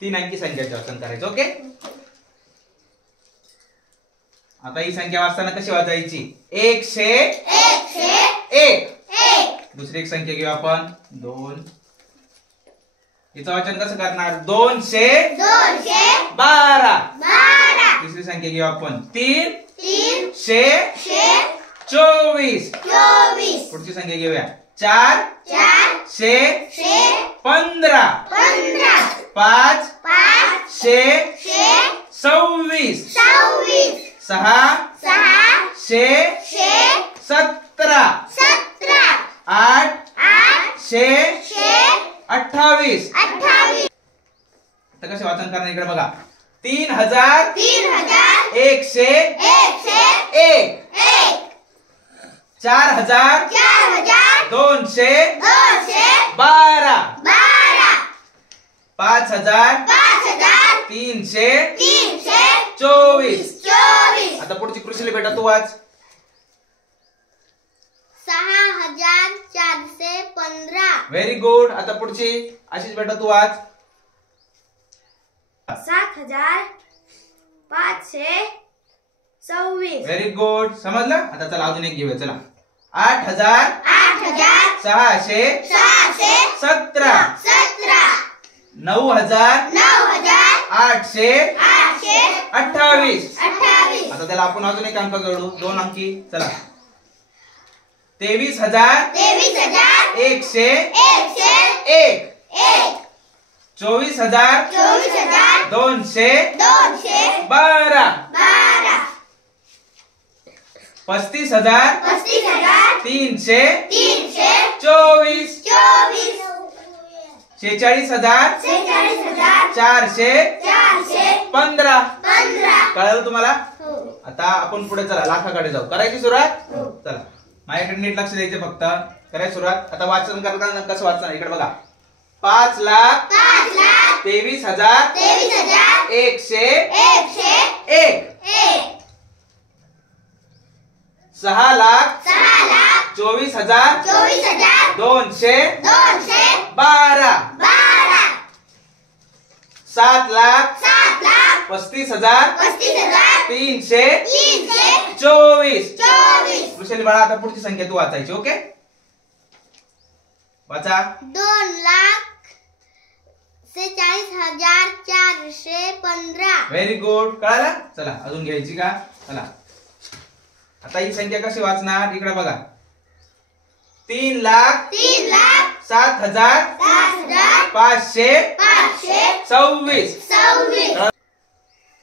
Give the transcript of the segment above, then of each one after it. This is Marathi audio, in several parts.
तीन अंकी संख्याचे वाचन करायचं. ओके. आता ही संख्या वाचताना कशी वाचायची? 101. दुसरी एक संख्या घेऊ आपण 2. हिचं वाचन कसं करणार? 212. तिसरी संख्या घेऊ आपण 324. पुढची संख्या घेऊया 415. 526. 617. 828. आता कसे वाचन करणार इकडे बघा. 3101. 4212. 5324. आता पुढची कृषीला बेटा तू वाच. 6415. Very good. आता पुढची आशिष बेटा तू वाच. 7526. Very good. समजलं. आता चला अजून एक घेऊया. चला 8617. 9828. आता त्याला आपण अजून एक अंक जोडू. 2 अंकी. चला 23101. 24212. 35324. 46415. कळलं तुम्हाला? आता आपण पुढे चला लाखाकडे जाऊ. करायची सुरुवात. चला माझ्याकडे नीट लक्ष द्यायचं फक्त. करायची सुरुवात. आता वाचन करताना कसं वाचणार इकडे बघा. 5,23,101. 6,24,212. 7,35,324. वृषाली बाळा आता पुढची संख्या तू वाचायची. ओके. वाचा. 2,46,415. Very good. कळालं. चला अजून घ्यायची का? चला आता ही संख्या कशी वाचणार इकडे बघा. 3,07,526.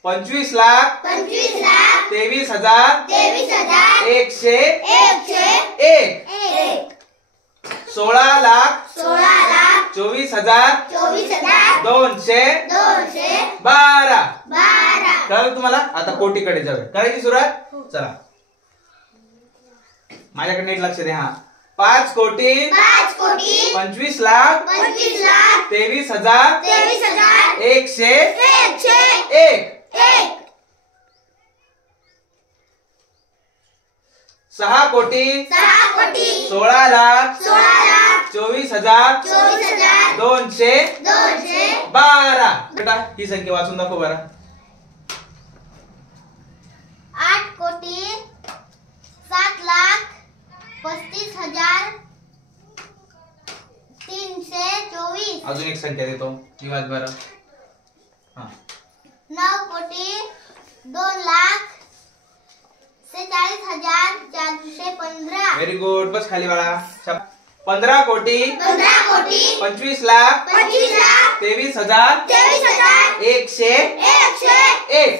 25,23,101. 16,24,212. कळलं तुम्हाला? आता कोटीकडे जाऊया. करायची सुरुवात. चला माझ्याकडे नीट लक्ष द्या. 5,25,23,101. 6,16,24,212. बेटा ही संख्या वाचून दाखव बरं. 8,37,324. अजून एक संख्या देतो. ही वाच बरं. 9,46,415. Very good. बस खाली बाळा. 15,25,23,101.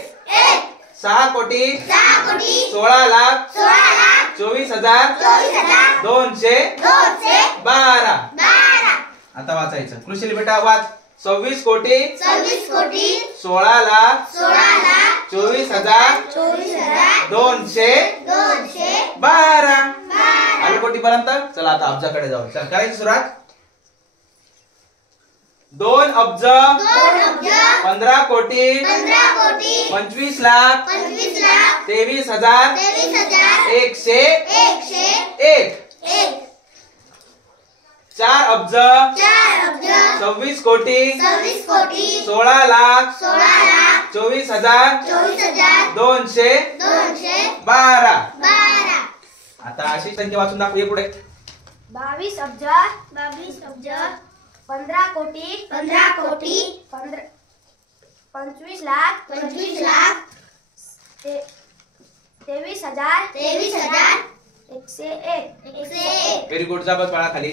6,16,24,212. आता वाचायचं. कृषी बेटा वाच. 26,16,24,212. आलं कोटी पर्यंत. चला आता अब्जाकडे जाऊ. चला करायची सुरुवात. 2 अब्ज 15 कोटी 25 लाख 23,101. 4 अब्ज 26 कोटी 16 लाख 24,212. आता अशी संख्या वाचून दाखवूया पुढे. 22 अब्ज 15 कोटी 25 लाख 23,101. Very good. जा बस बाळा खाली.